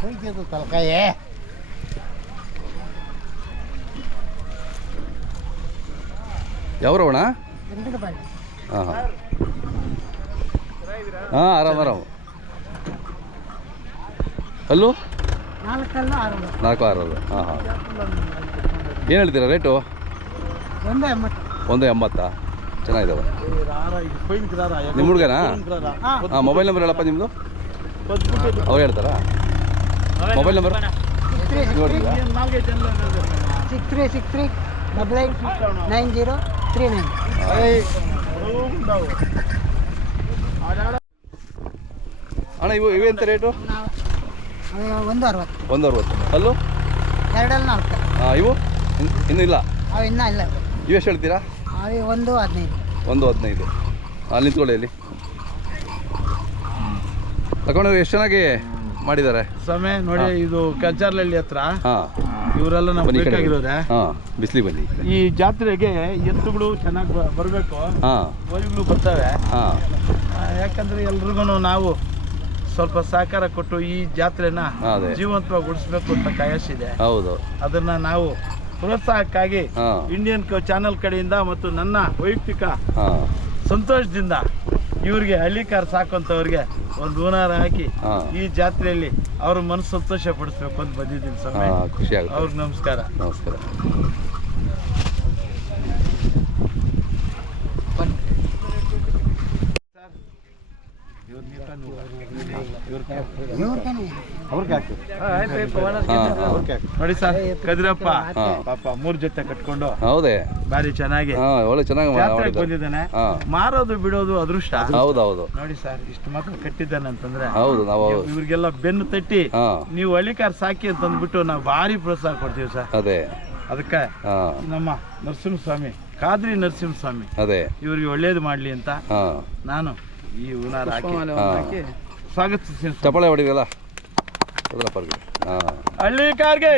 ಹೋಗಿದ್ದು ತಲಕಾಯೇ? ಯಾವ್ರವಣ ಹಾಂ ಹಾಂ. ಹಾಂ ಆರಾಮ ಆರಾಮ. ಅಲ್ಲೂ? ನಾಲ್ಕು ಆರಲ್ಲ. ಹಾಂ ಹಾಂ. ಏನು ಹೇಳ್ತೀರಾ ರೇಟು? ಒಂದೇ ಎಂಬತ್ತಾ? ಚೆನ್ನಾಗಿದ್ದಾವೆ ನಿಮ್ಮ ಹುಡುಗನಾ? ಹಾಂ ಮೊಬೈಲ್ ನಂಬರ್ ಹೇಳಪ್ಪ ನಿಮ್ಮದು ಅವ್ರು ಹೇಳ್ತಾರಾ? Mobile number six three six three six three double eight nine zero three nine ಅಣ್ಣ ಇವು ಇವೆಂತ ರೇಟು ಒಂದು ಅರವತ್ತು. ಒಂದು ಅರವತ್ತು. ಅಲ್ಲೂ? ಎರಡಲ್ಲಿ ನಾಲ್ಕು. ಹಾಂ ಇವು? ಇನ್ನೂ ಇಲ್ಲ? ಅವು ಇನ್ನೂ ಇಲ್ಲ. ಇವು ಎಷ್ಟು ಹೇಳ್ತೀರಾ? ಅವು ಒಂದು ಹದಿನೈದು. ಒಂದು ಹದಿನೈದು. ಅಲ್ಲಿ ನಿಂತ್ಕೊಳ್ಳಿ ಅಲ್ಲಿ ತಗೊಂಡು ಎಷ್ಟು ಚೆನ್ನಾಗಿ ಮಾಡಿದ್ದಾರೆ? ಸಮಯ ನೋಡಿ ಇದು ಕಜ್ಜಾರ್ಲಹಳ್ಳಿ ಹತ್ರ. ಹಾಂ. ಇವರೆಲ್ಲ ನಮ್ಗೆ ಬನ್ನಿ ಈ ಕಡೆ. ಬೇಕಾಗಿರೋರೆ ಹಾಂ ಬಿಸಿಲಿ ಬನ್ನಿ. ಈ ಜಾತ್ರೆಗೆ ಎತ್ತುಗಳು ಚೆನ್ನಾಗಿ ಬರಬೇಕು. ಹಾಂ. ಹೋರಿಗಳು ಬರ್ತವೆ. ಹಾಂ. ಆ, ಯಾಕಂದ್ರೆ ಎಲ್ರಿಗೂ ನಾವು ಸ್ವಲ್ಪ ಸಹಕಾರ ಕೊಟ್ಟು ಈ ಜಾತ್ರೆನ ಅದೇ. ಜೀವಂತವಾಗಿ ಉಳಿಸ್ಬೇಕು ಅಂತ ಕಾಯಸಿದೆ ಹೌದು. ಅದನ್ನ ನಾವು ಪ್ರೋತ್ಸಾಹಕ್ಕಾಗಿ ಇಂಡಿಯನ್ ಚಾನೆಲ್ ಕಡೆಯಿಂದ ಮತ್ತು ನನ್ನ ವೈಯಕ್ತಿಕ ಸಂತೋಷದಿಂದ ಇವ್ರಿಗೆ ಹಳ್ಳಿ ಕಾರ್ ಸಾಕುವಂಥವ್ರಿಗೆ ಒಂದು ಹೂನಾರ ಹಾಕಿ ಈ ಜಾತ್ರೆಯಲ್ಲಿ ಅವ್ರ ಮನಸ್ಸು ಸಂತೋಷ ಪಡಿಸ್ಬೇಕು ಅಂತ ಬಂದಿದ್ದೀನಿ ಸರ್ ಅವ್ರಿಗೆ ನಮಸ್ಕಾರ. ನಮಸ್ಕಾರ ಇವ್ರ್ಗೇನೆ ಹಾಂ ಹಾಂ ನೋಡಿ ಸರ್ ಕದಿರಪ್ಪ. ಪಾಪ ಮೂರ್ ಜೊತೆ ಕಟ್ಕೊಂಡು ಹೌದೇ? ಬಾರಿ ಚೆನ್ನಾಗಿ ಒಳ್ಳೆ ಚೆನ್ನಾಗಿ ಬಂದಿದ್ದಾನೆ. ಮಾರೋದು ಬಿಡೋದು ಅದೃಷ್ಟ. ಹೌದೌದು ಹೌದು. ನೋಡಿ ಸರ್ ಇಷ್ಟು ಮಾತ್ರ ಕಟ್ಟಿದ್ದಾನೆ ಅಂತಂದ್ರೆ ಹೌದು ನಾವು ಇವ್ರಿಗೆಲ್ಲ ಬೆನ್ನು ತಟ್ಟಿ ನೀವು ಹಳ್ಳಿಕಾರ್ ಸಾಕಿ ಅಂತ ಅಂದ್ಬಿಟ್ಟು ನಾವು ಭಾರಿ ಪ್ರೋತ್ಸಾಹ ಕೊಡ್ತೀವಿ ಸರ್. ಅದೇ. ಅದಕ್ಕೆ ನಮ್ಮ ನರಸಿಂಹಸ್ವಾಮಿ ಖಾದ್ರಿ ನರಸಿಂಹಸ್ವಾಮಿ ಅದೇ. ಇವ್ರಿಗೆ ಒಳ್ಳೇದು ಮಾಡ್ಲಿ ಅಂತ ನಾನು ಈ ಹೂನಾರ ಹಾಕಿ. ಸ್ವಾಗತಿಸ್ತೀನಿ. ಚಪ್ಪಾಳೆ ಹೊಡಿರಲ್ಲ ಹೋದ್ರಪ್ಪ ಅವ್ರಿಗೆ. ಹಾಂ. ಹಳ್ಳಿ ಕಾರ್ಗೆ.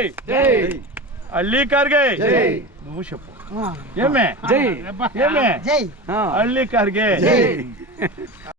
ಹಳ್ಳಿ ಕಾರ್ಗೆ. ಭೂಷಪ್ಪು ಜೈ. ಏಮೆ ಏಮೆ ಜೈ ಹಳ್ಳಿ ಕಾರ್ಗೆ.